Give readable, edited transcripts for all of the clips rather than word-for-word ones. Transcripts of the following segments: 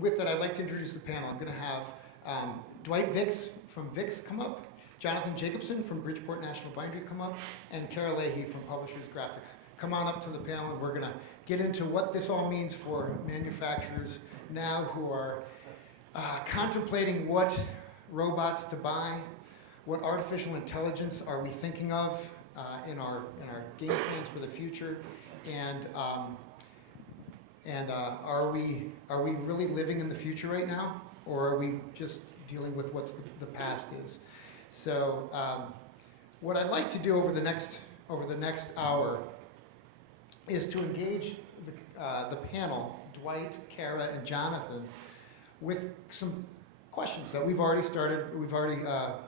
With that, I'd like to introduce the panel. I'm going to have Dwight Vicks from Vicks come up, Jonathan Jacobsen from Bridgeport National Bindery come up, and Cara Lahey from Publishers Graphics. Come on up to the panel, and we're going to get into what this all means for manufacturers now who are contemplating what robots to buy, what artificial intelligence are we thinking of in our game plans for the future, and are we really living in the future right now, or are we just dealing with what's the past is? So what I'd like to do over the next hour is to engage the panel, Dwight, Cara, and Jonathan, with some questions that we've already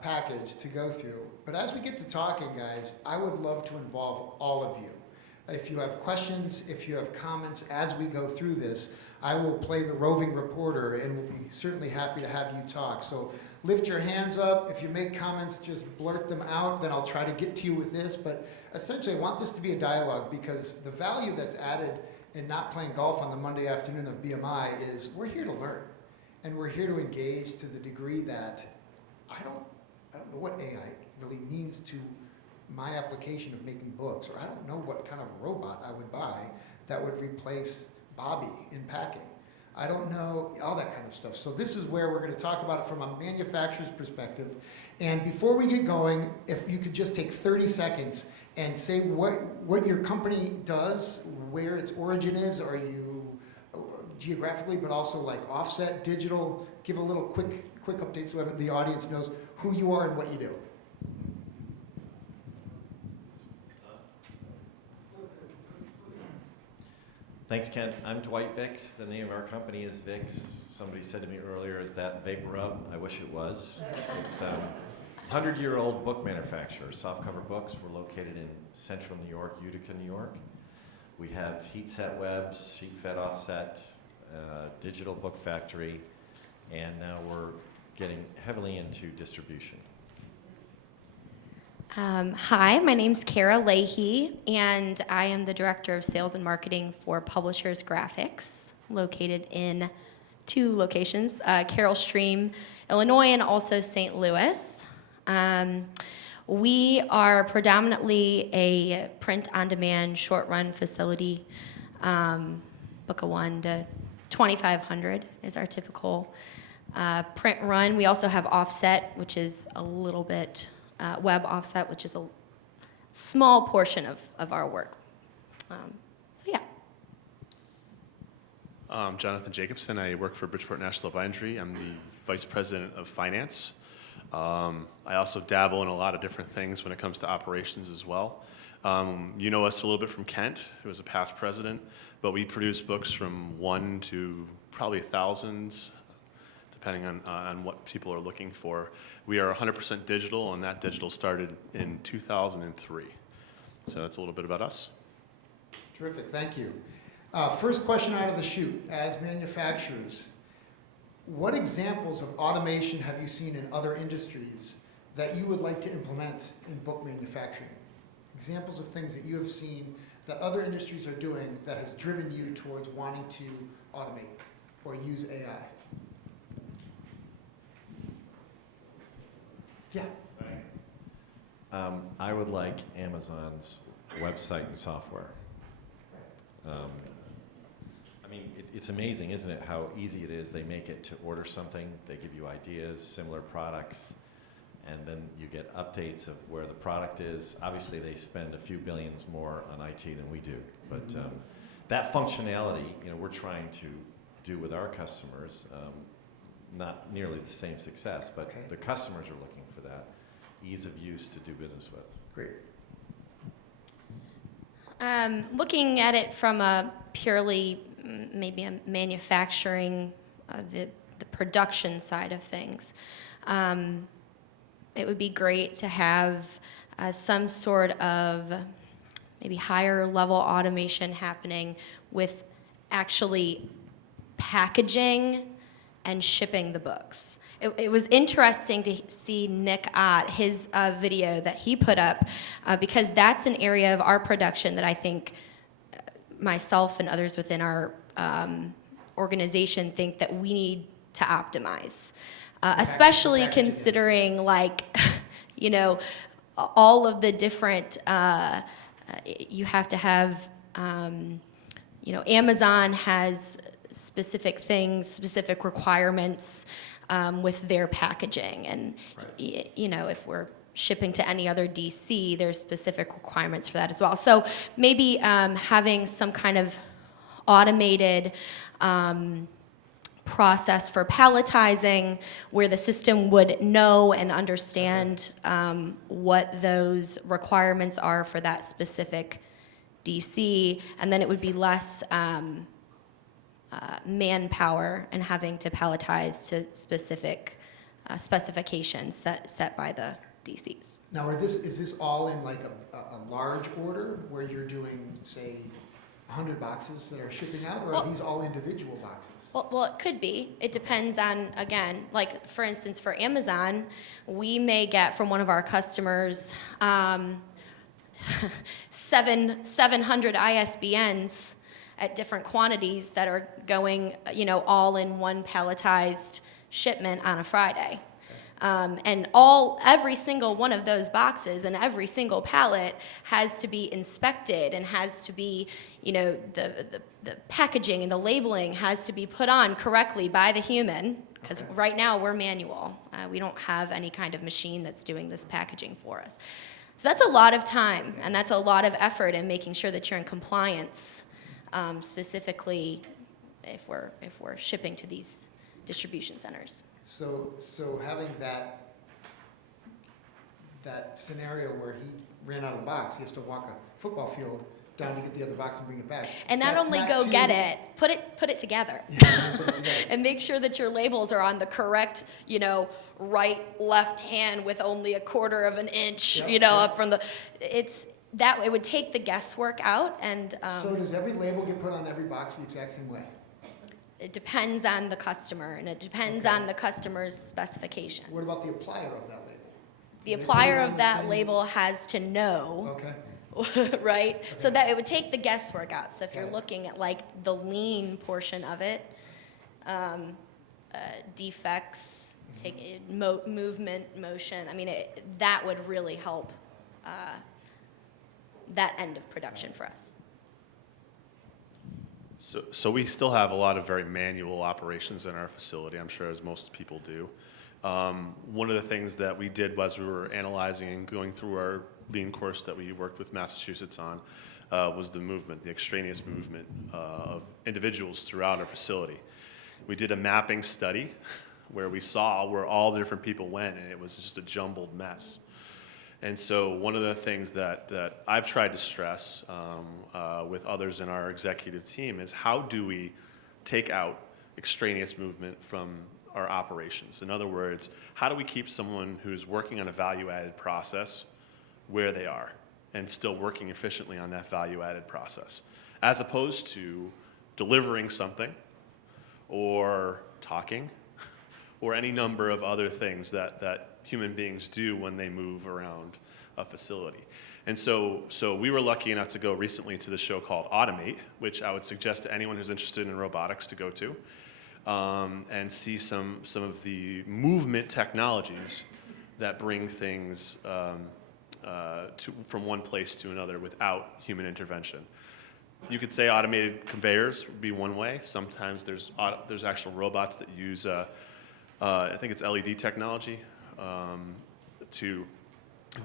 packaged to go through. But as we get to talking, guys, I would love to involve all of you. If you have questions, if you have comments as we go through this, I will play the roving reporter and will be certainly happy to have you talk. So lift your hands up. If you make comments, just blurt them out. Then I'll try to get to you with this. But essentially, I want this to be a dialogue because the value that's added in not playing golf on the Monday afternoon of BMI is we're here to learn. And we're here to engage to the degree that I don't know what AI really means to my application of making books, or I don't know what kind of robot I would buy that would replace Bobby in packing. I don't know all that kind of stuff. So this is where we're going to talk about it from a manufacturer's perspective. And before we get going, if you could just take 30 seconds and say what your company does, where its origin is. Are you geographically, but also like offset, digital? Give a little quick update so the audience knows who you are and what you do. Thanks, Ken. I'm Dwight Vicks. The name of our company is Vicks. Somebody said to me earlier, is that vapor rub? I wish it was. It's a 100-year-old book manufacturer. Softcover books. We're located in central New York, Utica, New York. We have heat set webs, sheet fed offset, digital book factory, and now we're getting heavily into distribution. Hi, my name's Cara Lahey, and I am the Director of Sales and Marketing for Publishers Graphics, located in 2 locations, Carroll Stream, Illinois, and also St. Louis. We are predominantly a print-on-demand, short-run facility. Book of 1 to 2,500 is our typical print run. We also have offset, which is a little bit web offset, which is a small portion of our work. So yeah. Jonathan Jacobsen. I work for Bridgeport National Bindery. I'm the Vice President of Finance. I also dabble in a lot of different things when it comes to operations as well. You know us a little bit from Kent, who was a past president, but we produce books from 1 to probably thousands, depending on what people are looking for. We are 100% digital, and that digital started in 2003. So that's a little bit about us. Terrific, thank you. First question out of the chute. As manufacturers, what examples of automation have you seen in other industries that you would like to implement in book manufacturing? Examples of things that you have seen that other industries are doing that has driven you towards wanting to automate or use AI? Yeah. I would like Amazon's website and software. I mean, it's amazing, isn't it, how easy it is. They make it to order something, they give you ideas, similar products, and then you get updates of where the product is. Obviously, they spend a few billions more on IT than we do, but that functionality, we're trying to do with our customers. Not nearly the same success, but the customers are looking for that ease of use to do business with. Great. Looking at it from a purely maybe a manufacturing, the production side of things, it would be great to have some sort of maybe higher level automation happening with actually packaging and shipping the books. It was interesting to see Nick Ott, his video that he put up, because that's an area of our production that I think myself and others within our organization think that we need to optimize, especially packaging. considering like, you know, all of the different, you have to have, you know, Amazon has specific things, specific requirements with their packaging. And, you know, if we're shipping to any other DC, there's specific requirements for that as well. So maybe having some kind of automated process for palletizing where the system would know and understand what those requirements are for that specific DC, and then it would be less manpower and having to palletize to specific specifications set by the DCs. Now, is this all in like a large order where you're doing, say, 100 boxes that are shipping out, or are these all individual boxes? Well, it could be. It depends on, again, like for instance, for Amazon, we may get from one of our customers 700 ISBNs at different quantities that are going, you know, all in one palletized shipment on a Friday. And every single one of those boxes and every single pallet has to be inspected and has to be, you know, the packaging and the labeling has to be put on correctly by the human, because right now we're manual. We don't have any kind of machine that's doing this packaging for us. So that's a lot of time and that's a lot of effort in making sure that you're in compliance, specifically if we're shipping to these distribution centers. So having that scenario where he ran out of the box, he has to walk a football field down to get the other box and bring it back. And not That's only not go too- get it, put it together. Yeah, put it together. And make sure that your labels are on the correct, you know, right, left hand with only 1/4 of an inch, Yep, you know, yep. up from the, it would take the guesswork out, and So does every label get put on every box the exact same way? it depends on the customer, and it depends Okay. on the customer's specifications. What about the applier of that label? The Do they put it applier on of the that same- label has to know, Okay, right? So Okay. that it would take the guesswork out. So if you're Got it. looking at like the lean portion of it, defects, movement, motion, I mean, that would really help that end of production for us. So we still have a lot of very manual operations in our facility, I'm sure as most people do. One of the things that we did was we were analyzing and going through our lean course that we worked with Massachusetts on was the movement, the extraneous movement of individuals throughout our facility. We did a mapping study where we saw where all the different people went, and it was just a jumbled mess. And so one of the things that I've tried to stress with others in our executive team is how do we take out extraneous movement from our operations? In other words, how do we keep someone who's working on a value-added process where they are and still working efficiently on that value-added process, as opposed to delivering something or talking or any number of other things that human beings do when they move around a facility. And so we were lucky enough to go recently to the show called Automate, which I would suggest to anyone who's interested in robotics to go to, and see some of the movement technologies that bring things from one place to another without human intervention. You could say automated conveyors would be one way. Sometimes there's actual robots that use I think it's LED technology to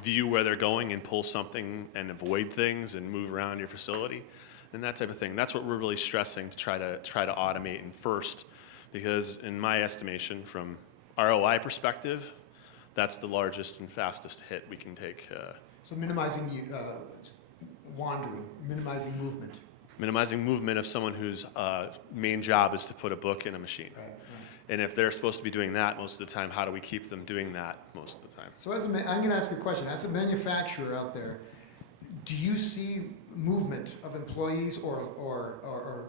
view where they're going and pull something and avoid things and move around your facility and that type of thing. That's what we're really stressing to try to automate in first, because in my estimation, from ROI perspective, that's the largest and fastest hit we can take. so minimizing wandering, minimizing movement. Minimizing movement of someone whose main job is to put a book in a machine. Right. And if they're supposed to be doing that most of the time, how do we keep them doing that most of the time? So I'm going to ask a question. As a manufacturer out there, do you see movement of employees or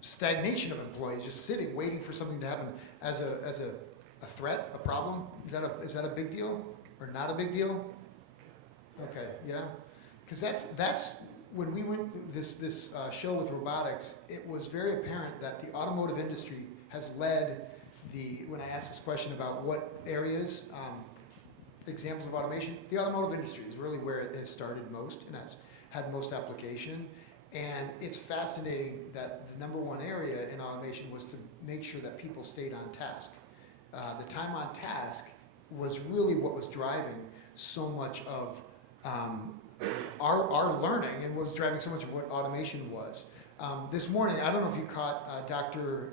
stagnation of employees just sitting, waiting for something to happen as a threat, a problem? Is that a big deal or not a big deal? Okay, yeah. Because that's when we went to this show with robotics, it was very apparent that the automotive industry has led when I asked this question about what areas, examples of automation, the automotive industry is really where it has started most and has had most application. And it's fascinating that the number one area in automation was to make sure that people stayed on task. The time on task was really what was driving so much of our learning and was driving so much of what automation was. This morning, I don't know if you caught Dr.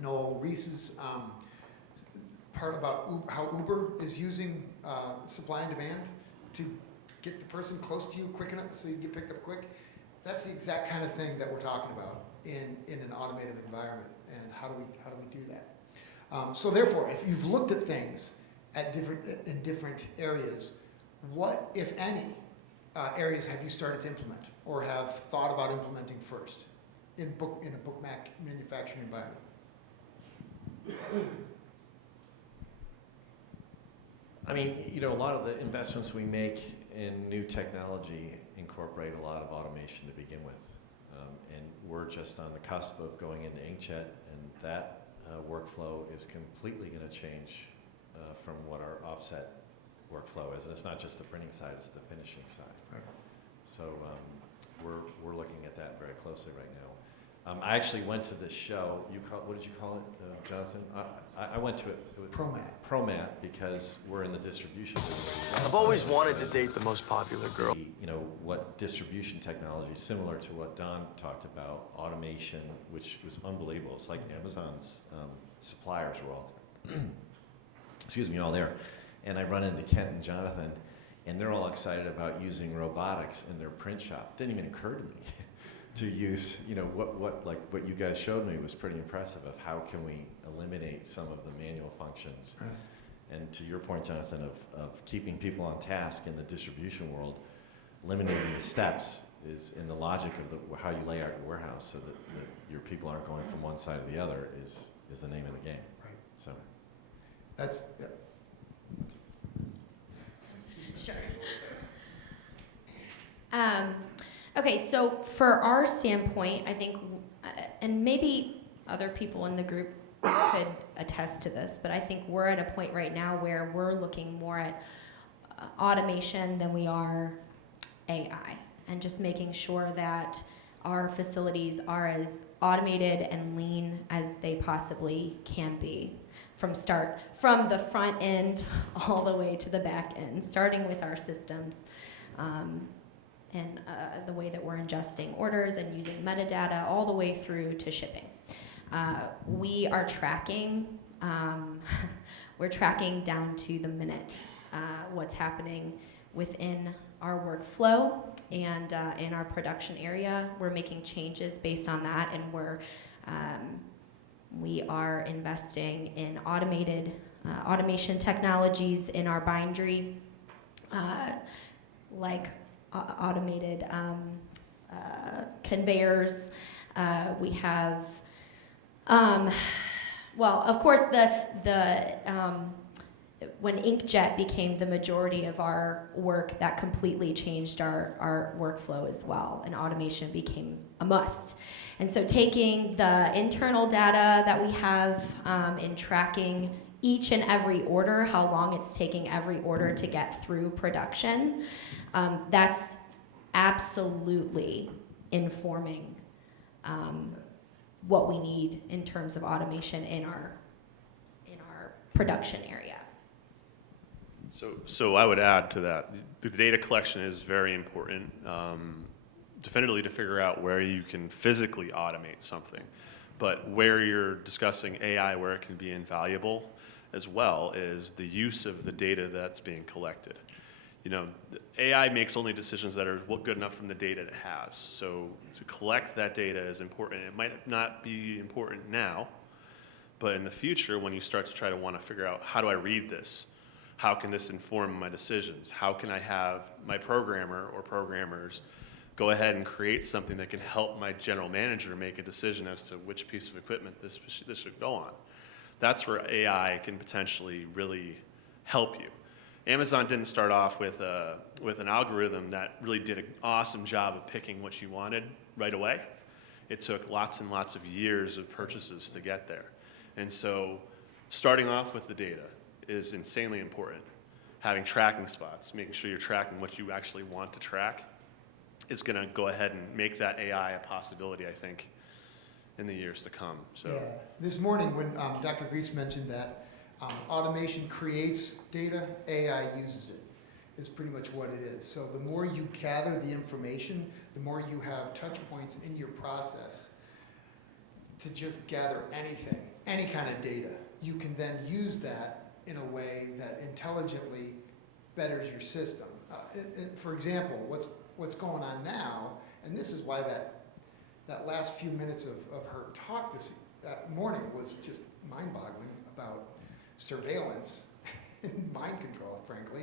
Noel Reese's part about how Uber is using supply and demand to get the person close to you quick enough so you can get picked up quick. That's the exact kind of thing that we're talking about in an automated environment. And how do we do that? So therefore, if you've looked at things in different areas, what, if any, areas have you started to implement or have thought about implementing first in a book manufacturing environment? I mean, a lot of the investments we make in new technology incorporate a lot of automation to begin with. And we're just on the cusp of going into inkjet, and that workflow is completely going to change from what our offset workflow is. And it's not just the printing side, it's the finishing side. Right. So we're looking at that very closely right now. I actually went to this show. What did you call it, Jonathan? I went to it. ProMat, because we're in the distribution business. I've always wanted to date the most popular girl. What distribution technology, similar to what Don talked about, automation, which was unbelievable. It's like Amazon's suppliers were all there. all there. And I run into Kent and Jonathan, and they're all excited about using robotics in their print shop. It didn't even occur to me to use, what you guys showed me was pretty impressive of how can we eliminate some of the manual functions. Right. And to your point, Jonathan, of keeping people on task in the distribution world, eliminating the steps is in the logic of how you lay out your warehouse so that your people aren't going from one side to the other is the name of the game. Right. So That's, yeah. Sure. Okay, so for our standpoint, I think, and maybe other people in the group could attest to this, but I think we're at a point right now where we're looking more at automation than we are AI, and just making sure that our facilities are as automated and lean as they possibly can be from the front end all the way to the back end, starting with our systems and the way that we're ingesting orders and using metadata all the way through to shipping. We are tracking, we're tracking down to the minute what's happening within our workflow and in our production area. We're making changes based on that, and we are investing in automation technologies in our bindery, like automated conveyors. We have, of course, when inkjet became the majority of our work, that completely changed our workflow as well, and automation became a must. And so taking the internal data that we have in tracking each and every order, how long it's taking every order to get through production, that's absolutely informing what we need in terms of automation in our production area. So I would add to that, the data collection is very important, definitively to figure out where you can physically automate something, but where you're discussing AI, where it can be invaluable as well, is the use of the data that's being collected. The AI makes only decisions that are good enough from the data it has. So to collect that data is important. It might not be important now, but in the future, when you start to try to want to figure out, how do I read this? How can this inform my decisions? How can I have my programmer or programmers go ahead and create something that can help my general manager make a decision as to which piece of equipment this should go on? That's where AI can potentially really help you. Amazon didn't start off with an algorithm that really did an awesome job of picking what you wanted right away. It took lots and lots of years of purchases to get there. And so starting off with the data is insanely important. Having tracking spots, making sure you're tracking what you actually want to track, is going to go ahead and make that AI a possibility, I think, in the years to come. So. Yeah. This morning when Dr. Grease mentioned that automation creates data, AI uses it, is pretty much what it is. So the more you gather the information, the more you have touch points in your process to just gather anything, any kind of data. You can then use that in a way that intelligently betters your system. For example, what's going on now, and this is why that last few minutes of her talk that morning was just mind-boggling about surveillance and mind control, frankly,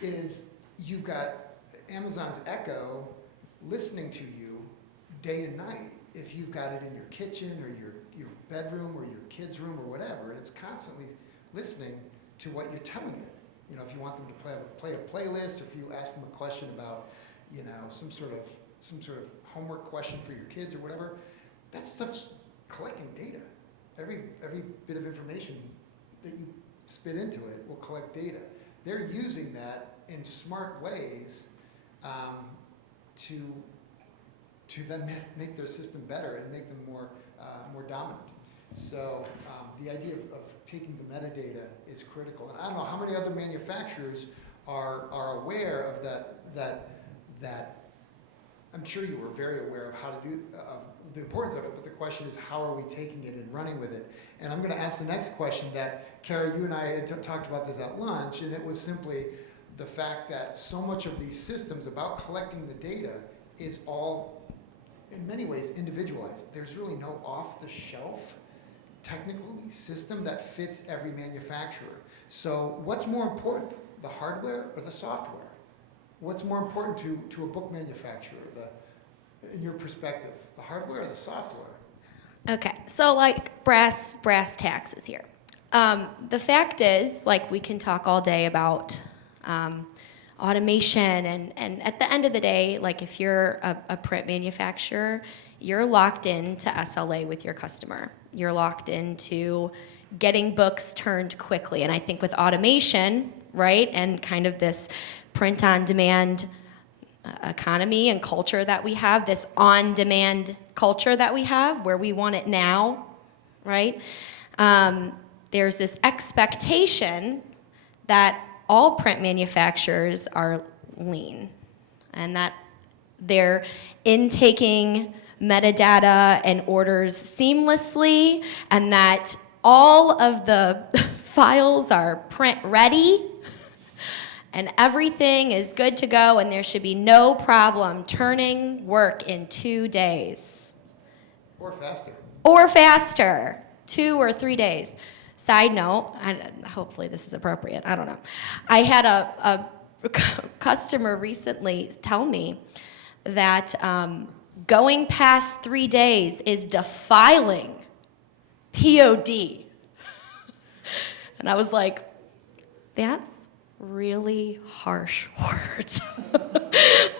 is you've got Amazon's Echo listening to you day and night if you've got it in your kitchen or your bedroom or your kid's room or whatever, and it's constantly listening to what you're telling it. You know, if you want them to play a playlist, or if you ask them a question about, you know, some sort of homework question for your kids or whatever, that stuff's collecting data. Every bit of information that you spit into it will collect data. They're using that in smart ways to then make their system better and make them more dominant. So the idea of taking the metadata is critical. And I don't know how many other manufacturers are aware of that. I'm sure you were very aware of how to do of the importance of it, but the question is, how are we taking it and running with it? And I'm going to ask the next question that, Cara, you and I had talked about this at lunch, and it was simply the fact that so much of these systems about collecting the data is all, in many ways, individualized. There's really no off-the-shelf technical system that fits every manufacturer. So what's more important, the hardware or the software? What's more important to a book manufacturer, in your perspective, the hardware or the software? Okay, so like brass tacks here. The fact is, like, we can talk all day about automation, and at the end of the day, like, if you're a print manufacturer, you're locked into SLA with your customer. You're locked into getting books turned quickly. And I think with automation, right, and kind of this print-on-demand economy and culture that we have, this on-demand culture that we have, where we want it now, right? There's this expectation that all print manufacturers are lean, and that they're intaking metadata and orders seamlessly, and that all of the files are print ready, and everything is good to go, and there should be no problem turning work in 2 days. Or faster. Or faster, 2 or 3 days. Side note, and hopefully this is appropriate, I don't know. I had a customer recently tell me that going past 3 days is defiling POD. And I was like, that's really harsh words.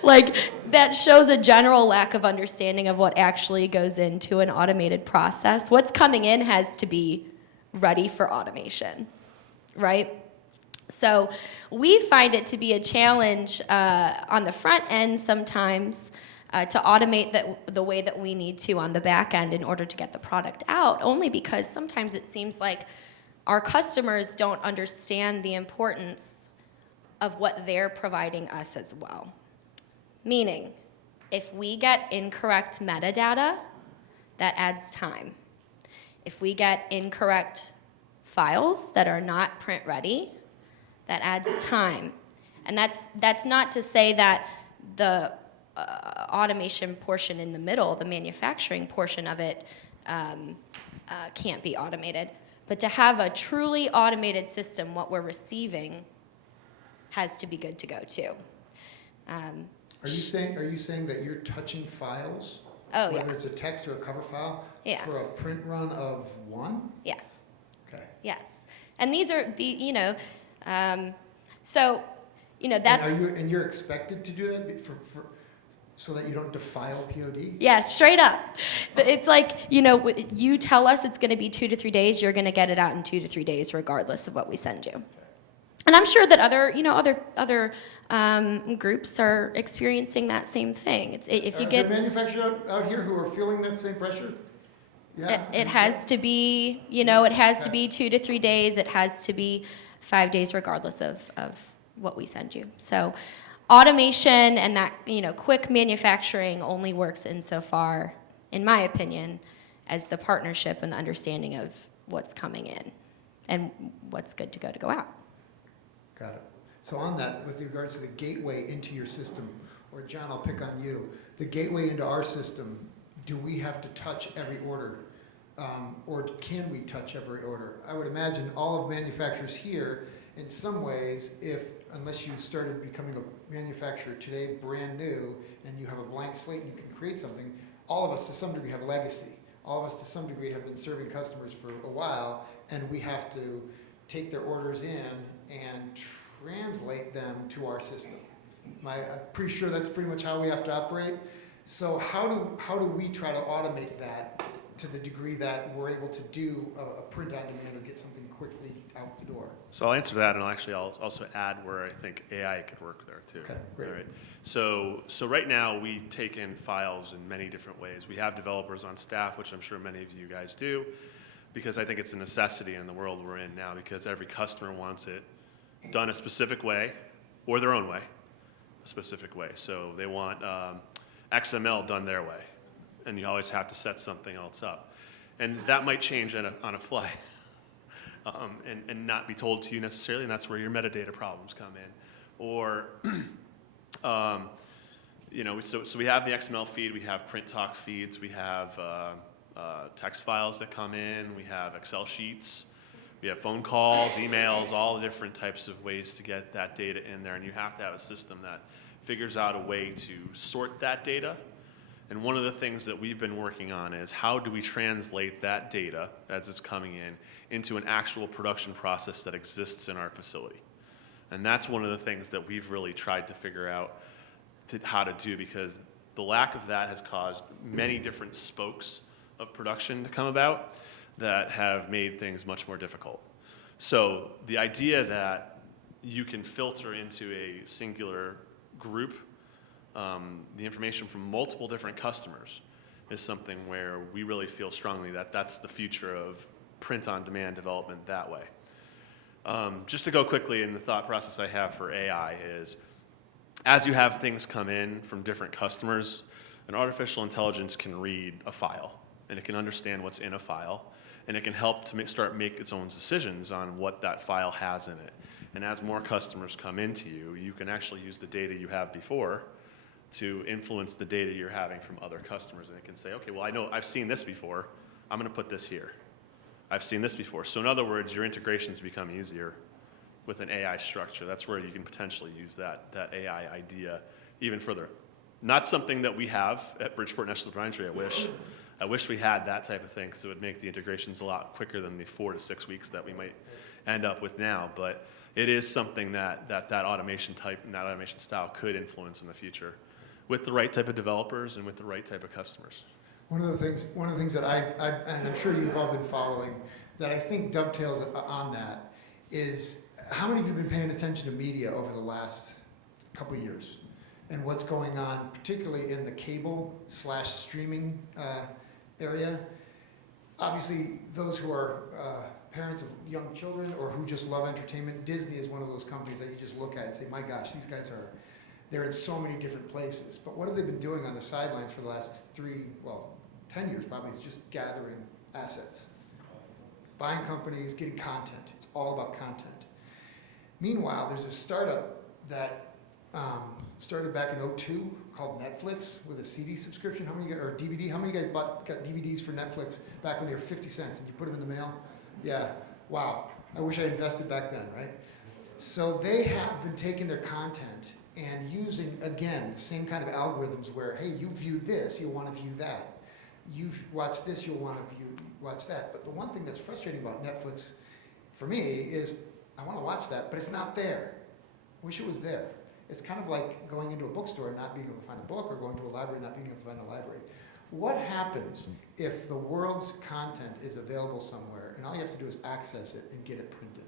Like, that shows a general lack of understanding of what actually goes into an automated process. What's coming in has to be ready for automation, right? So we find it to be a challenge on the front end sometimes to automate the way that we need to on the back end in order to get the product out, only because sometimes it seems like our customers don't understand the importance of what they're providing us as well. Meaning, if we get incorrect metadata, that adds time. If we get incorrect files that are not print ready, that adds time. And that's not to say that the automation portion in the middle, the manufacturing portion of it, can't be automated. But to have a truly automated system, what we're receiving has to be good to go too. Are you saying that you're touching files? Oh, yeah. Whether it's a text or a cover file? Yeah. For a print run of one? Yeah. Okay. Yes. And these are So, that's And you're expected to do that so that you don't defile POD? yeah, straight up. It's like, you tell us it's going to be 2 to 3 days, you're going to get it out in 2 to 3 days, regardless of what we send you. And I'm sure that other groups are experiencing that same thing. If you Are get there manufacturers out here who are feeling that same pressure? Yeah. it has to be, it has to be 2 to 3 days. It has to be 5 days, regardless of what we send you. So automation and that, quick manufacturing only works insofar, in my opinion, as the partnership and the understanding of what's coming in and what's good to go out. Got it. So on that, with regards to the gateway into your system, or John, I'll pick on you, the gateway into our system, do we have to touch every order? Or can we touch every order? I would imagine all of manufacturers here, in some ways, unless you started becoming a manufacturer today, brand new, and you have a blank slate and you can create something, all of us to some degree have legacy. All of us to some degree have been serving customers for a while, and we have to take their orders in and translate them to our system. I'm pretty sure that's pretty much how we have to operate. So how do we try to automate that to the degree that we're able to do a print on demand or get something quickly out the door? So I'll answer that, and I'll also add where I think AI could work there too. Okay, great. All right. So right now we take in files in many different ways. We have developers on staff, which I'm sure many of you guys do, because I think it's a necessity in the world we're in now, because every customer wants it done a specific way, or their own way, a specific way. So they want XML done their way, and you always have to set something else up. And that might change on a fly and not be told to you necessarily, and that's where your metadata problems come in. Or, so we have the XML feed, we have print talk feeds, we have text files that come in, we have Excel sheets, we have phone calls, emails, all the different types of ways to get that data in there, and you have to have a system that figures out a way to sort that data. And one of the things that we've been working on is how do we translate that data as it's coming in into an actual production process that exists in our facility. And that's one of the things that we've really tried to figure out how to do, because the lack of that has caused many different spokes of production to come about that have made things much more difficult. So the idea that you can filter into a singular group the information from multiple different customers is something where we really feel strongly that that's the future of print-on-demand development that way. Just to go quickly in the thought process I have for AI is, as you have things come in from different customers, an artificial intelligence can read a file, and it can understand what's in a file, and it can help to start make its own decisions on what that file has in it. And as more customers come into you, you can actually use the data you have before to influence the data you're having from other customers. And it can say, okay, well, I know I've seen this before, I'm gonna put this here. I've seen this before. So in other words, your integrations become easier with an AI structure. That's where you can potentially use that AI idea even further. Not something that we have at Bridgeport National Bindery, I wish we had that type of thing, because it would make the integrations a lot quicker than the 4 to 6 weeks that we might end up with now. But it is something that automation type and that automation style could influence in the future with the right type of developers and with the right type of customers. One of the things that and I'm sure you've all been following, that I think dovetails on that is, how many of you have been paying attention to media over the last couple of years and what's going on, particularly in the cable/streaming area? Obviously, those who are parents of young children or who just love entertainment, Disney is one of those companies that you just look at and say, my gosh, these guys they're in so many different places. But what have they been doing on the sidelines for the last 10 years probably, is just gathering assets. Buying companies, getting content. It's all about content. Meanwhile, there's a startup that started back in 2002 called Netflix with a CD subscription. How many of you guys, or DVD? How many of you guys got DVDs for Netflix back when they were 50 cents and you put them in the mail? Yeah, wow. I wish I invested back then, right? So they have been taking their content and using, again, the same kind of algorithms where, hey, you viewed this, you'll want to view that. You've watched this, you'll want to watch that. But the one thing that's frustrating about Netflix for me is, I want to watch that, but it's not there. Wish it was there. It's kind of like going into a bookstore and not being able to find a book, or going to a library and not being able to find a library. What happens if the world's content is available somewhere and all you have to do is access it and get it printed?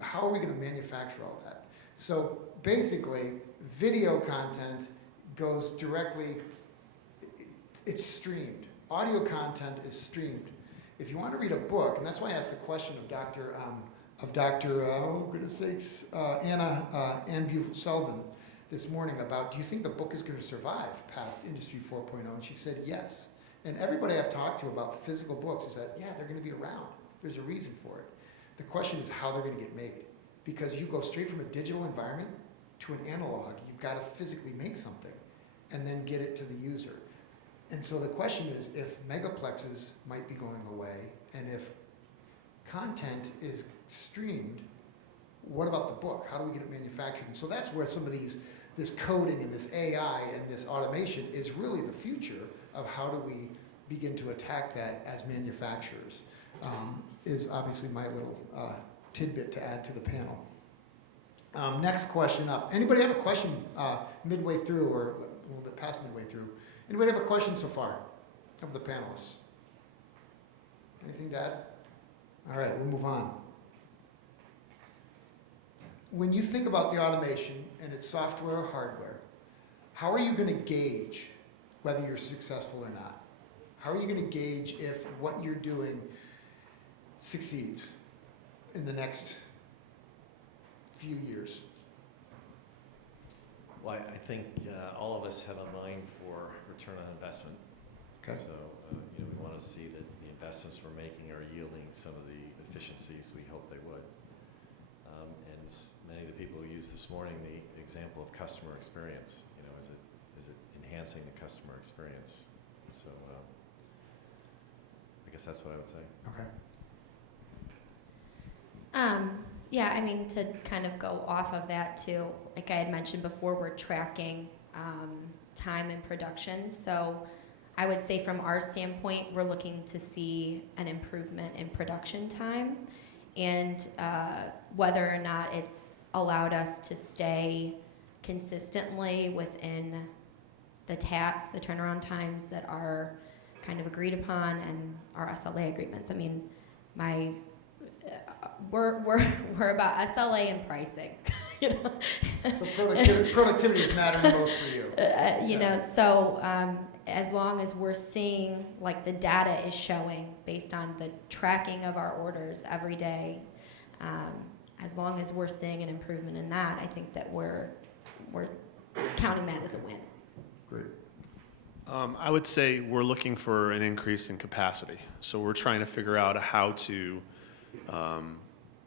How are we going to manufacture all that? So basically, video content goes directly, it's streamed. Audio content is streamed. If you want to read a book, and that's why I asked the question of Dr. Oh goodness sakes, Ann Sullivan this morning about, do you think the book is going to survive past Industry 4.0? And she said yes. And everybody I've talked to about physical books is that, yeah, they're going to be around. There's a reason for it. The question is how they're going to get made. Because you go straight from a digital environment to an analog, you've got to physically make something and then get it to the user. And so the question is, if megaplexes might be going away, and if content is streamed, what about the book? How do we get it manufactured? And so that's where some of this coding and this AI and this automation is really the future of how do we begin to attack that as manufacturers, is obviously my little tidbit to add to the panel. Next question up. Anybody have a question midway through, or a little bit past midway through? Anybody have a question so far of the panelists? Anything to add? All right, we'll move on. When you think about the automation, and it's software or hardware, how are you going to gauge whether you're successful or not? How are you going to gauge if what you're doing succeeds in the next few years? Well, I think all of us have a mind for return on investment. Okay. So, we want to see that the investments we're making are yielding some of the efficiencies we hope they would. And many of the people who used this morning the example of customer experience, is it enhancing the customer experience? So, I guess that's what I would say. Okay. Yeah, I mean, to kind of go off of that too, like I had mentioned before, we're tracking time in production. So I would say from our standpoint, we're looking to see an improvement in production time, and whether or not it's allowed us to stay consistently within the TATs, the turnaround times that are kind of agreed upon, and our SLA agreements. I mean, we're about SLA and pricing, So productivity is mattering most for you. So as long as we're seeing, like the data is showing based on the tracking of our orders every day, as long as we're seeing an improvement in that, I think that we're counting that as a win. Great. I would say we're looking for an increase in capacity. So we're trying to figure out how to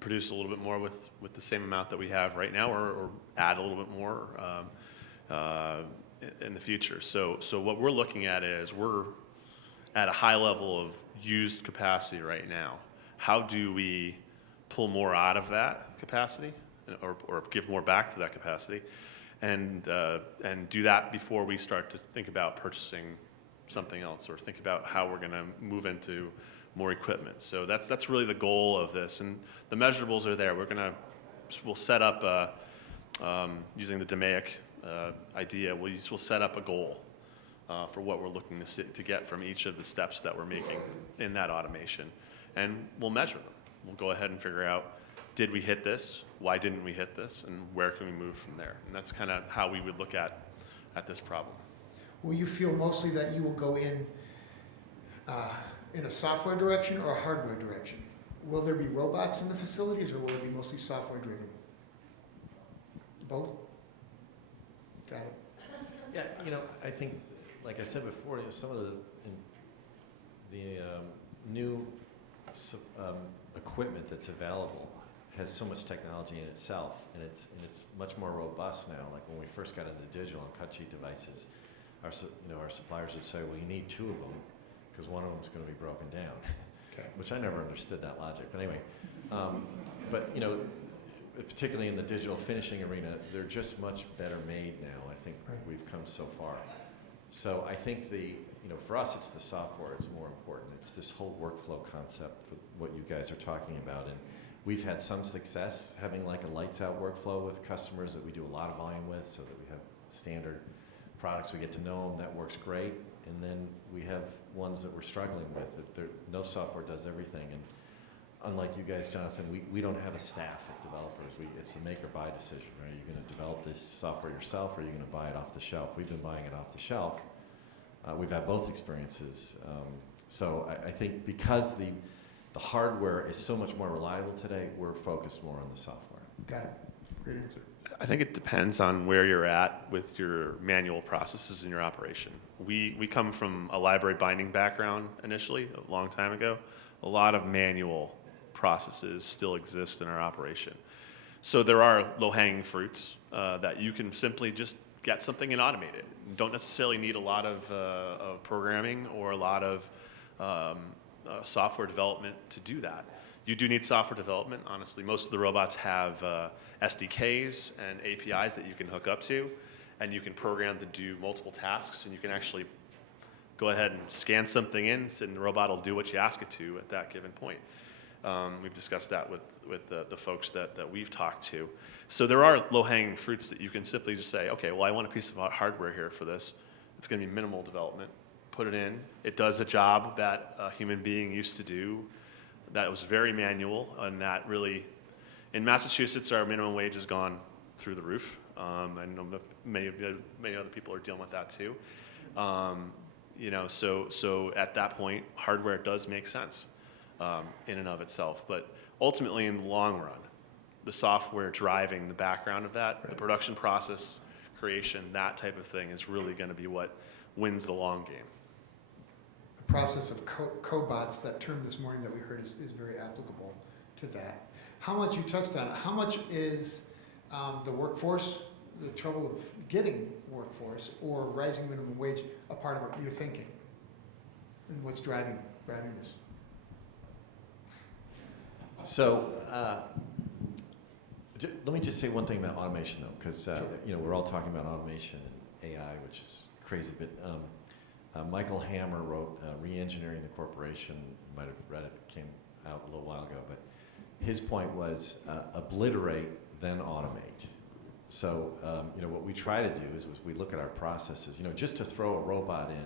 produce a little bit more with the same amount that we have right now, or add a little bit more in the future. So what we're looking at is we're at a high level of used capacity right now. How do we pull more out of that capacity, or give more back to that capacity, and do that before we start to think about purchasing something else, or think about how we're going to move into more equipment. So that's really the goal of this, and the measurables are there. We'll set up using the DMAIC idea. We'll set up a goal for what we're looking to get from each of the steps that we're making in that automation, and we'll measure them. We'll go ahead and figure out, did we hit this? Why didn't we hit this? And where can we move from there? And that's kind of how we would look at this problem. Will you feel mostly that you will go in a software direction or a hardware direction? Will there be robots in the facilities, or will it be mostly software driven? Both? Got it. Yeah, I think, like I said before, some of the new equipment that's available has so much technology in itself, and it's much more robust now. Like when we first got into digital and cut sheet devices, our suppliers would say, well, you need two of them because one of them's going to be broken down, Okay. which I never understood that logic. But anyway, particularly in the digital finishing arena, they're just much better made now. I think Right. we've come so far. So I think for us, it's the software. It's more important. It's this whole workflow concept for what you guys are talking about, and We've had some success having like a lights out workflow with customers that we do a lot of volume with, so that we have standard products. We get to know them. That works great. And then we have ones that we're struggling with. No software does everything. And unlike you guys, Jonathan, we don't have a staff of developers. It's the make or buy decision, right? Are you going to develop this software yourself, or are you going to buy it off the shelf? We've been buying it off the shelf. We've had both experiences. So I think because the hardware is so much more reliable today, we're focused more on the software. Got it. Great answer. I think it depends on where you're at with your manual processes in your operation. We come from a library binding background initially, a long time ago. A lot of manual processes still exist in our operation. So there are low-hanging fruits that you can simply just get something and automate it. You don't necessarily need a lot of programming or a lot of software development to do that. You do need software development, honestly. Most of the robots have SDKs and APIs that you can hook up to, and you can program to do multiple tasks, and you can actually go ahead and scan something in, and the robot will do what you ask it to at that given point. We've discussed that with the folks that we've talked to. So there are low-hanging fruits that you can simply just say, okay, well, I want a piece of hardware here for this. It's going to be minimal development. Put it in. It does a job that a human being used to do that was very manual, and that really, in Massachusetts, our minimum wage has gone through the roof. I know many other people are dealing with that too. So at that point, hardware does make sense in and of itself. But ultimately, in the long run, the software driving the background of that, right, the production process, creation, that type of thing is really going to be what wins the long game. The process of cobots, that term this morning that we heard, is very applicable to that. How much, you touched on it, how much is the workforce, the trouble of getting workforce, or rising minimum wage a part of what you're thinking? And what's driving this? So let me just say one thing about automation, though, because we're all talking about automation and AI, which is crazy. But Michael Hammer wrote Re-Engineering the Corporation. You might have read it. It came out a little while ago. But his point was obliterate, then automate. So what we try to do is we look at our processes. Just to throw a robot in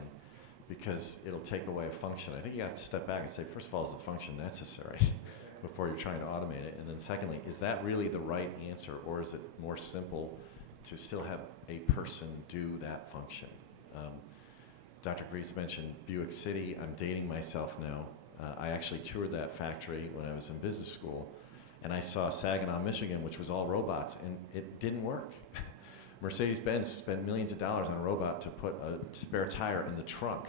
because it'll take away a function. I think you have to step back and say, first of all, is the function necessary before you're trying to automate it? And then secondly, is that really the right answer, or is it more simple to still have a person do that function? Dr. Grease mentioned Buick City. I'm dating myself now. I actually toured that factory when I was in business school, and I saw Saginaw, Michigan, which was all robots, and it didn't work. Mercedes-Benz spent millions of dollars on a robot to put a spare tire in the trunk.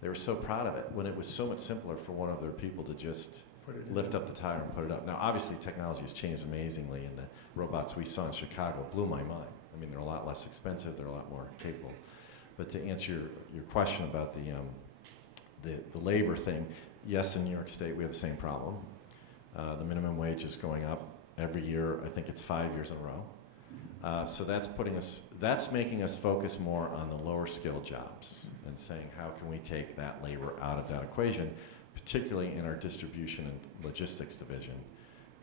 They were so proud of it when it was so much simpler for one of their people to just lift up the tire and put it up. Now, obviously, technology has changed amazingly, and the robots we saw in Chicago blew my mind. I mean, they're a lot less expensive, they're a lot more capable. But to answer your question about the labor thing, yes, in New York State, we have the same problem. The minimum wage is going up every year. I think it's 5 years in a row. So that's making us focus more on the lower skilled jobs and saying, how can we take that labor out of that equation, particularly in our distribution and logistics division,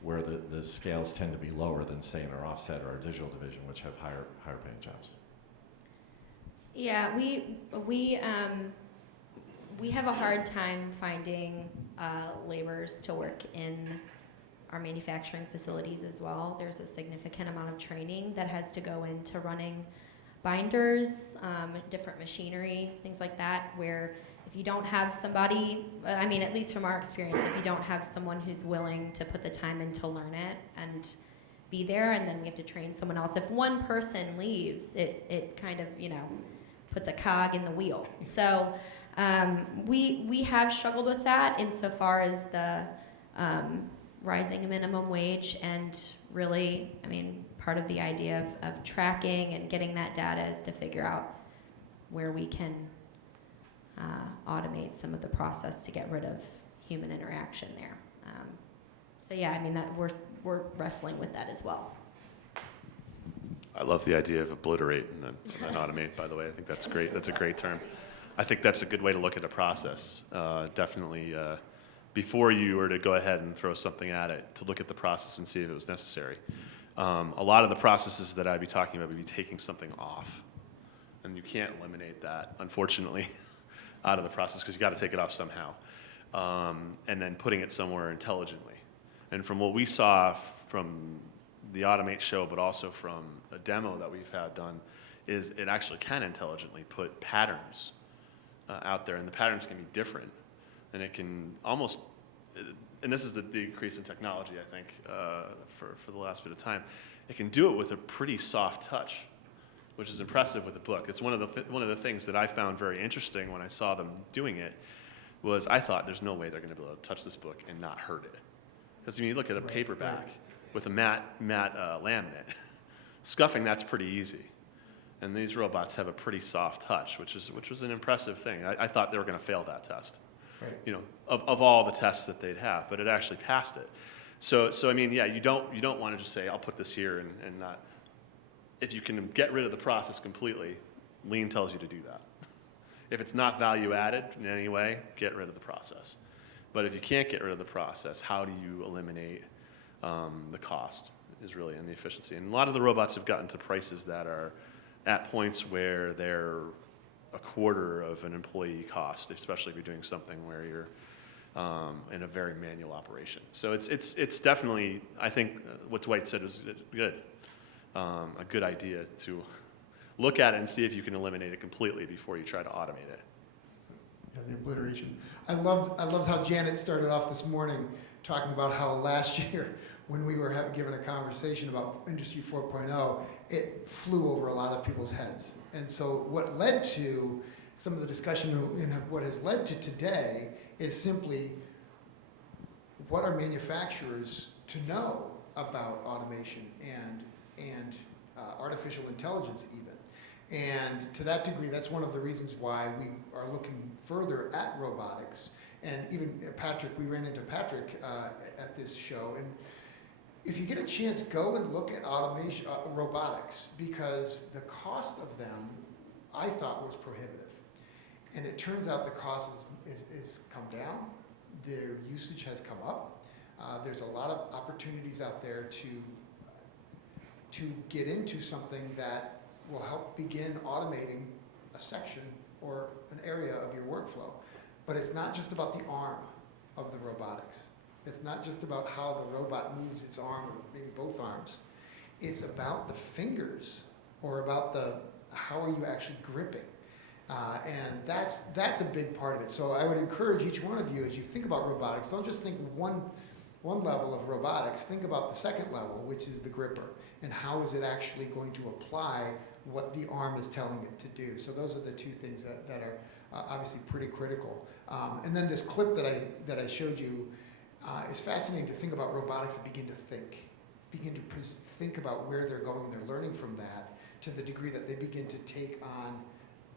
where the scales tend to be lower than, say, in our offset or our digital division, which have higher paying jobs. Yeah, we have a hard time finding laborers to work in our manufacturing facilities as well. There's a significant amount of training that has to go into running binders, different machinery, things like that, where if you don't have somebody, at least from our experience, if you don't have someone who's willing to put the time in to learn it and be there, and then we have to train someone else. If one person leaves, it kind of, puts a cog in the wheel. So we have struggled with that insofar as the rising minimum wage, and really, part of the idea of tracking and getting that data is to figure out where we can automate some of the process to get rid of human interaction there. That we're wrestling with that as well. I love the idea of obliterate and then automate, by the way. I think that's great. That's a great term. I think that's a good way to look at a process. Definitely before you were to go ahead and throw something at it, to look at the process and see if it was necessary. A lot of the processes that I'd be talking about would be taking something off. And you can't eliminate that, unfortunately, out of the process because you got to take it off somehow. And then putting it somewhere intelligently. And from what we saw from the Automate show, but also from a demo that we've had done, is it actually can intelligently put patterns out there, and the patterns can be different. And it can almost, and this is the decrease in technology, I think, for the last bit of time, it can do it with a pretty soft touch, which is impressive with the book. It's one of the things that I found very interesting when I saw them doing it, was I thought there's no way they're going to be able to touch this book and not hurt it. Because when you look at a paperback with a matte laminate, scuffing, that's pretty easy. And these robots have a pretty soft touch, which was an impressive thing. I thought they were going to fail that test, Right. of all the tests that they'd have, but it actually passed it. So I mean, yeah, you don't want to just say, I'll put this here and not. If you can get rid of the process completely, Lean tells you to do that. If it's not value added in any way, get rid of the process. But if you can't get rid of the process, how do you eliminate the cost is really in the efficiency. And a lot of the robots have gotten to prices that are at points where they're a quarter of an employee cost, especially if you're doing something where you're in a very manual operation. So it's definitely, I think what Dwight said was good, a good idea to look at it and see if you can eliminate it completely before you try to automate it. Yeah, the obliteration. I loved how Janet started off this morning talking about how last year, when we were given a conversation about Industry 4.0, it flew over a lot of people's heads. And so what led to some of the discussion and what has led to today is simply what are manufacturers to know about automation and artificial intelligence even. And to that degree, that's one of the reasons why we are looking further at robotics. And even Patrick, we ran into Patrick at this show. And if you get a chance, go and look at automation, robotics, because the cost of them, I thought, was prohibitive. And it turns out the cost is come down. Their usage has come up. There's a lot of opportunities out there to get into something that will help begin automating a section or an area of your workflow. But it's not just about the arm of the robotics. It's not just about how the robot moves its arm, or maybe both arms. It's about the fingers, or about how are you actually gripping. And that's a big part of it. So I would encourage each one of you, as you think about robotics, don't just think one level of robotics, think about the second level, which is the gripper, and how is it actually going to apply what the arm is telling it to do. So those are the two things that are obviously pretty critical. And then this clip that I showed you is fascinating to think about robotics and begin to think about where they're going, and they're learning from that to the degree that they begin to take on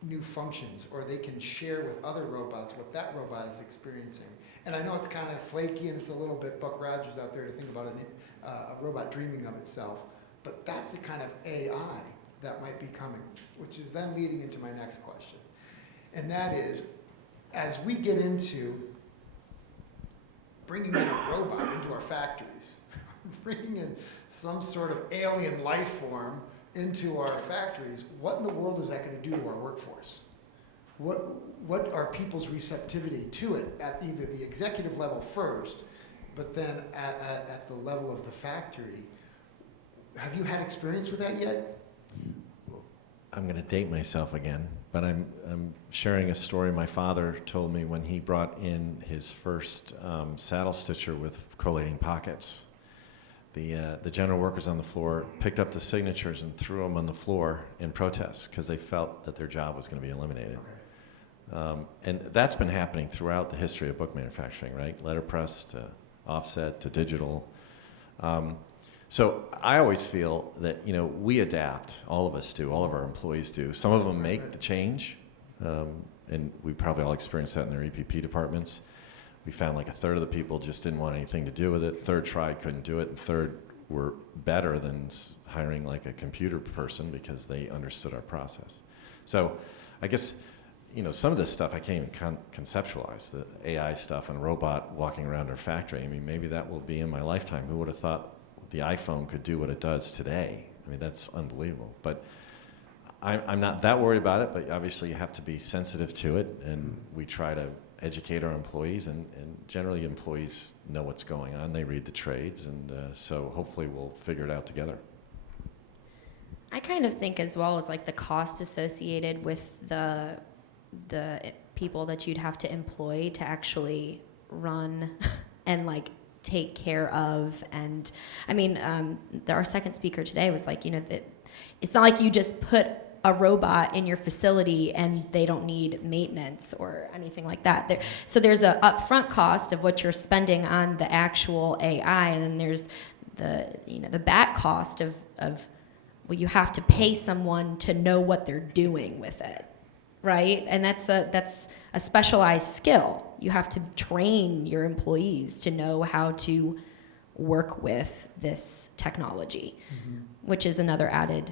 new functions, or they can share with other robots what that robot is experiencing. And I know it's kind of flaky and it's a little bit Buck Rogers out there to think about a robot dreaming of itself, but that's the kind of AI that might be coming, which is then leading into my next question. And that is, as we get into bringing in a robot into our factories, bringing in some sort of alien life form into our factories, what in the world is that going to do to our workforce? What are people's receptivity to it at either the executive level first, but then at the level of the factory? Have you had experience with that yet? I'm going to date myself again, but I'm sharing a story my father told me when he brought in his first saddle stitcher with collating pockets. The general workers on the floor picked up the signatures and threw them on the floor in protest because they felt that their job was going to be eliminated. Okay. And that's been happening throughout the history of book manufacturing, right? Letterpress to offset to digital. So I always feel that, we adapt, all of us do, all of our employees do. Some of them make the change, and we probably all experience that in their EPP departments. We found like a third of the people just didn't want anything to do with it. Third tried, couldn't do it. And third were better than hiring like a computer person because they understood our process. So I guess, some of this stuff I can't even conceptualize, the AI stuff and robot walking around our factory. I mean, maybe that will be in my lifetime. Who would have thought the iPhone could do what it does today? I mean, that's unbelievable. But I'm not that worried about it, but obviously you have to be sensitive to it, and we try to educate our employees, and generally employees know what's going on. They read the trades, and so hopefully we'll figure it out together. I kind of think as well as like the cost associated with the people that you'd have to employ to actually run and like take care of. And I mean, our second speaker today was like, that it's not like you just put a robot in your facility and they don't need maintenance or anything like that. So there's a upfront cost of what you're spending on the actual AI, and then there's the back cost of well, you have to pay someone to know what they're doing with it, right? And that's a specialized skill. You have to train your employees to know how to work with this technology, which is another added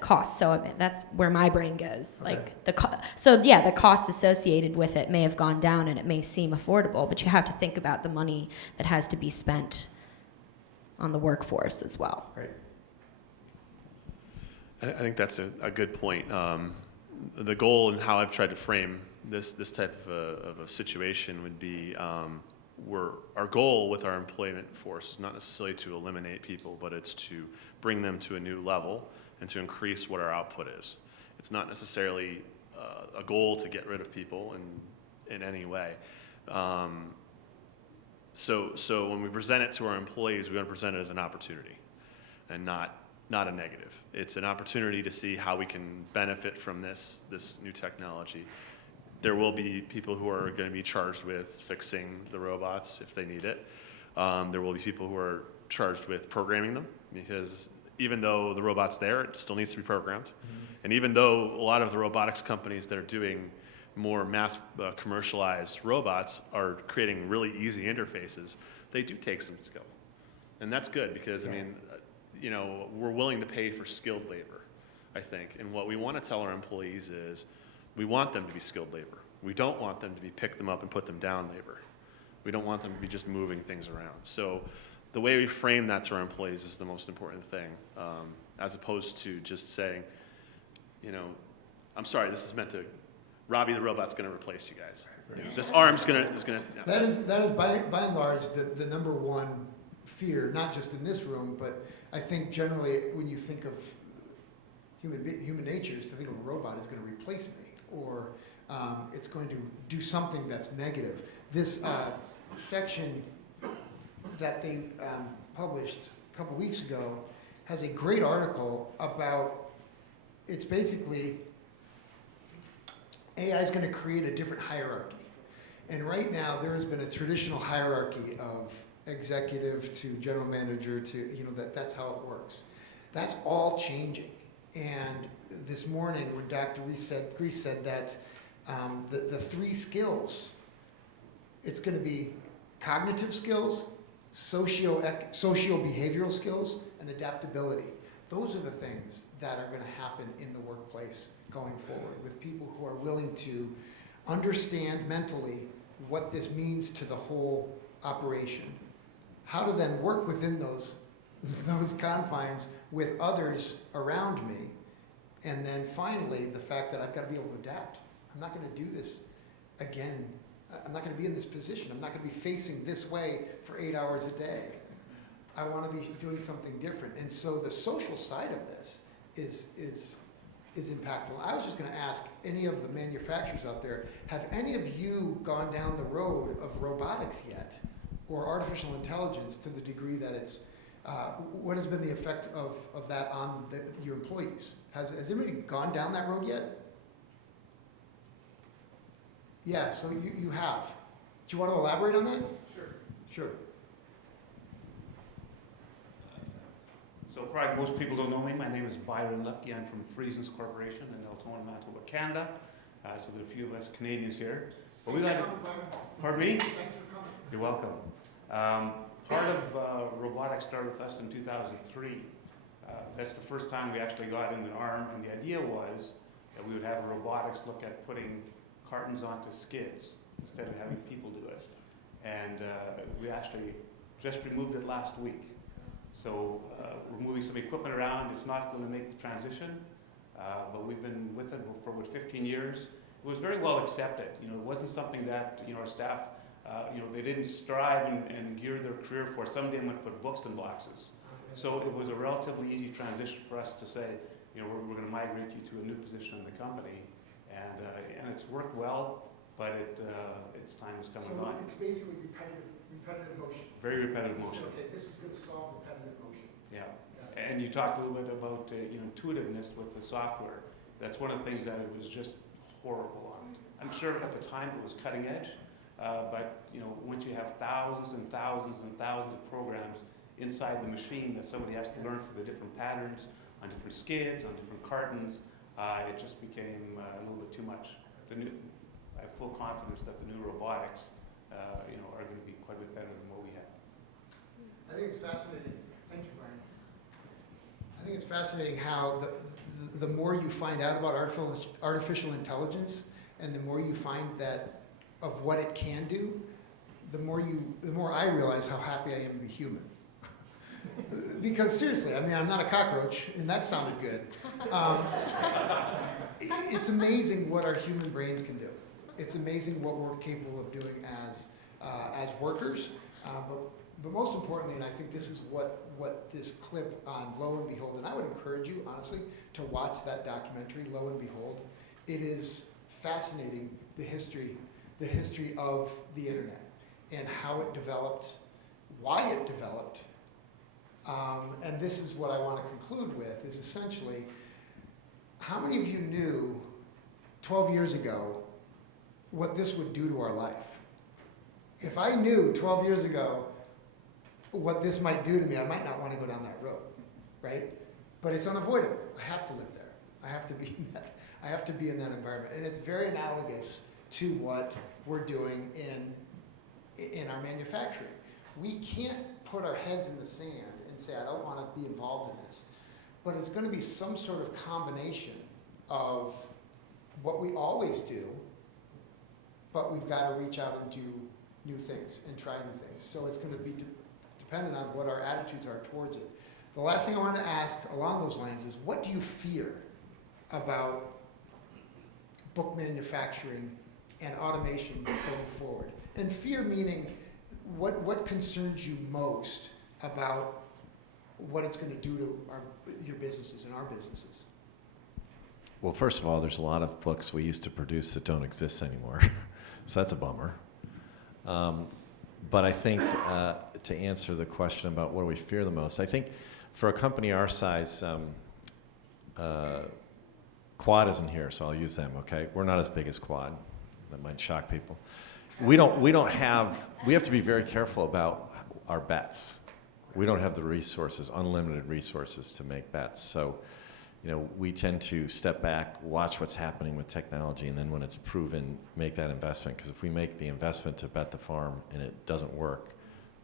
cost. So I mean, that's where my brain goes. Okay. Like the cost associated with it may have gone down and it may seem affordable, but you have to think about the money that has to be spent on the workforce as well. Right. I think that's a good point. The goal and how I've tried to frame this type of a situation would be our goal with our employment force is not necessarily to eliminate people, but it's to bring them to a new level and to increase what our output is. It's not necessarily a goal to get rid of people in any way. So when we present it to our employees, we want to present it as an opportunity and not a negative. It's an opportunity to see how we can benefit from this new technology. There will be people who are going to be charged with fixing the robots if they need it. There will be people who are charged with programming them, because even though the robot's there, it still needs to be programmed. And even though a lot of the robotics companies that are doing more mass commercialized robots are creating really easy interfaces, they do take some skill. And that's good, because I mean, we're willing to pay for skilled labor, I think. And what we want to tell our employees is we want them to be skilled labor. We don't want them to be pick them up and put them down labor. We don't want them to be just moving things around. So the way we frame that to our employees is the most important thing, as opposed to just saying, I'm sorry, this is meant to, Robbie the robot's going to replace you guys. This arm's is going to. That is by and large the number one fear, not just in this room, but I think generally when you think of human nature, is to think of a robot is going to replace me, or it's going to do something that's negative. This section that they published a couple weeks ago has a great article about, it's basically AI is going to create a different hierarchy. And right now there has been a traditional hierarchy of executive to general manager to, that's how it works. That's all changing. And this morning when Dr. Reese said that the three skills, it's going to be cognitive skills, socio-behavioral skills, and adaptability. Those are the things that are going to happen in the workplace going forward, with people who are willing to understand mentally what this means to the whole operation, how to then work within those confines with others around me, and then finally the fact that I've got to be able to adapt. I'm not going to do this again. I'm not going to be in this position. I'm not going to be facing this way for 8 hours a day. I want to be doing something different. And so the social side of this is impactful. I was just going to ask any of the manufacturers out there, have any of you gone down the road of robotics yet, or artificial intelligence to the degree that it's, what has been the effect of that on your employees? Has anybody gone down that road yet? Yeah, so you have. Do you want to elaborate on that? Sure. So probably most people don't know me. My name is Byron Lucky. I'm from Friesens Corporation in Altona, Manitoba, Canada. So there are a few of us Canadians here. But we like. Pardon me? Thanks for coming. You're welcome. Part of robotics started with us in 2003. That's the first time we actually got in an arm, and the idea was we would have robotics look at putting cartons onto skids instead of having people do it. And we actually just removed it last week. So we're moving some equipment around. It's not going to make the transition, but we've been with it for about 15 years. It was very well accepted. You know, it wasn't something that, you know, our staff, you know, they didn't strive and gear their career for. Some of them would put books in boxes. So it was a relatively easy transition for us to say, you know, we're going to migrate you to a new position in the company, and it's worked well, but its time is coming So on. it's basically repetitive motion. Very repetitive You said, motion. okay, this is going to solve repetitive motion. Yeah. Yeah. And you talked a little bit about you know, intuitiveness with the software. That's one of the things that it was just horrible on. I'm sure at the time it was cutting edge, but you know, once you have thousands and thousands and thousands of programs inside the machine that somebody has to learn for the different patterns on different skids, on different cartons, it just became a little bit too much. I have full confidence that the new robotics, you know, are going to be quite a bit better than what we have. I think it's fascinating. Thank you, Brian. I think it's fascinating how the more you find out about artificial intelligence, and the more you find that of what it can do, the more I realize how happy I am to be human. Because seriously, I mean, I'm not a cockroach, and that sounded good. It's amazing what our human brains can do. It's amazing what we're capable of doing as workers. But most importantly, and I think this is what this clip on Lo and Behold, and I would encourage you, honestly, to watch that documentary, Lo and Behold. It is fascinating, the history of the internet and how it developed, why it developed. And this is what I want to conclude with, is essentially, how many of you knew 12 years ago what this would do to our life? If I knew 12 years ago what this might do to me, I might not want to go down that road, right? But it's unavoidable. I have to live there. I have to be in that. I have to be in that environment, and it's very analogous to what we're doing in our manufacturing. We can't put our heads in the sand and say, I don't want to be involved in this. But it's going to be some sort of combination of what we always do, but we've got to reach out and do new things and try new things. So it's going to be dependent on what our attitudes are towards it. The last thing I want to ask along those lines is, what do you fear about book manufacturing and automation going forward? And fear meaning, what concerns you most about what it's going to do to your businesses and our businesses? Well, first of all, there's a lot of books we used to produce that don't exist anymore. So that's a bummer. But I think to answer the question about what do we fear the most, I think for a company our size, Quad isn't here, so I'll use them, okay? We're not as big as Quad. That might shock people. We have to be very careful about our bets. We don't have the resources, unlimited resources to make bets. So, you know, we tend to step back, watch what's happening with technology, and then when it's proven, make that investment. Because if we make the investment to bet the farm and it doesn't work,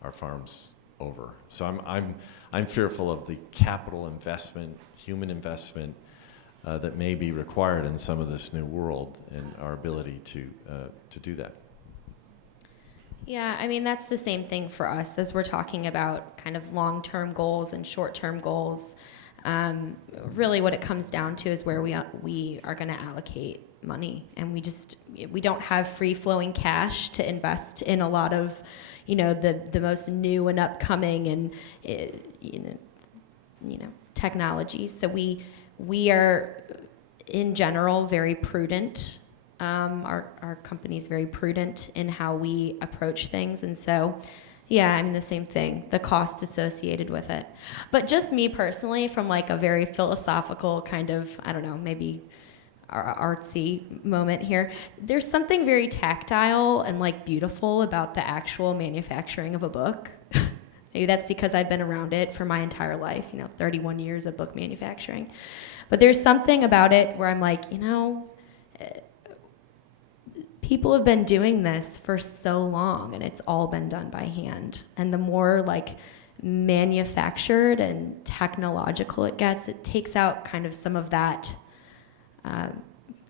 our farm's over. So I'm fearful of the capital investment, human investment that may be required in some of this new world, and our ability to do that. Yeah, I mean, that's the same thing for us as we're talking about kind of long-term goals and short-term goals. Really what it comes down to is where we are going to allocate money. And we don't have free-flowing cash to invest in a lot of, you know, the most new and upcoming and, you know, technology. So we are, in general, very prudent. Our company's very prudent in how we approach things. And so, yeah, I mean, the same thing, the cost associated with it. But just me personally, from like a very philosophical kind of, I don't know, maybe artsy moment here, there's something very tactile and like beautiful about the actual manufacturing of a book. Maybe that's because I've been around it for my entire life, 31 years of book manufacturing. But there's something about it where I'm like, people have been doing this for so long, and it's all been done by hand. And the more like manufactured and technological it gets, it takes out kind of some of that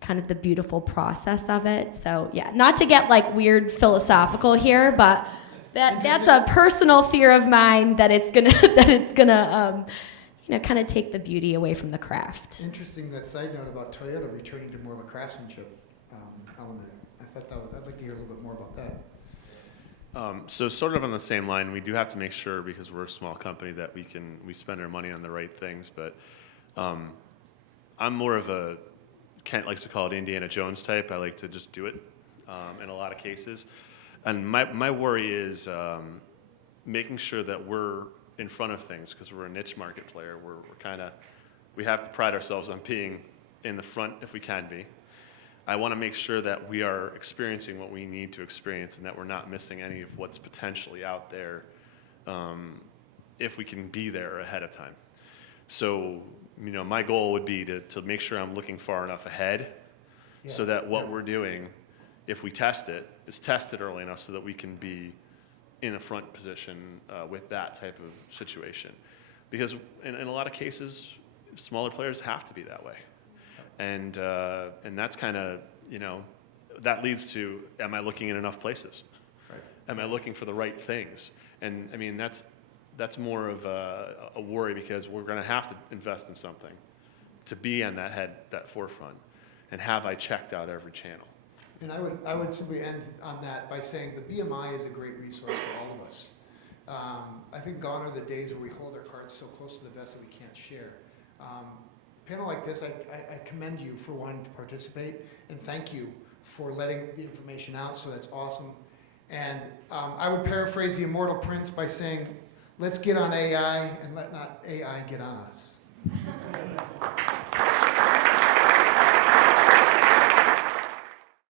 kind of the beautiful process of it. So yeah, not to get like weird philosophical here, but that's a personal fear of mine that it's gonna kind of take the beauty away from the craft. Interesting, that side note about Toyota returning to more of a craftsmanship element. I thought I'd like to hear a little bit more about that. So sort of on the same line, we do have to make sure, because we're a small company, that we spend our money on the right things. But I'm more of a, Kent likes to call it Indiana Jones type. I like to just do it in a lot of cases. And my worry is making sure that we're in front of things, because we're a niche market player. We have to pride ourselves on being in the front if we can be. I want to make sure that we are experiencing what we need to experience and that we're not missing any of what's potentially out there if we can be there ahead of time. So, my goal would be to make sure I'm looking far enough ahead so that what we're doing, if we test it, is tested early enough so that we can be in a front position with that type of situation. Because in a lot of cases, smaller players have to be that way. And that's kind of, that leads to, am I looking in enough places? Right. Am I looking for the right things? And I mean, that's more of a worry, because we're going to have to invest in something to be on that forefront. And have I checked out every channel? And I would simply end on that by saying the BMI is a great resource for all of us. I think gone are the days where we hold our cards so close to the vest that we can't share. A panel like this, I commend you for wanting to participate, and thank you for letting the information out, so that's awesome. And I would paraphrase the immortal Prince by saying, let's get on AI and let not AI get on us.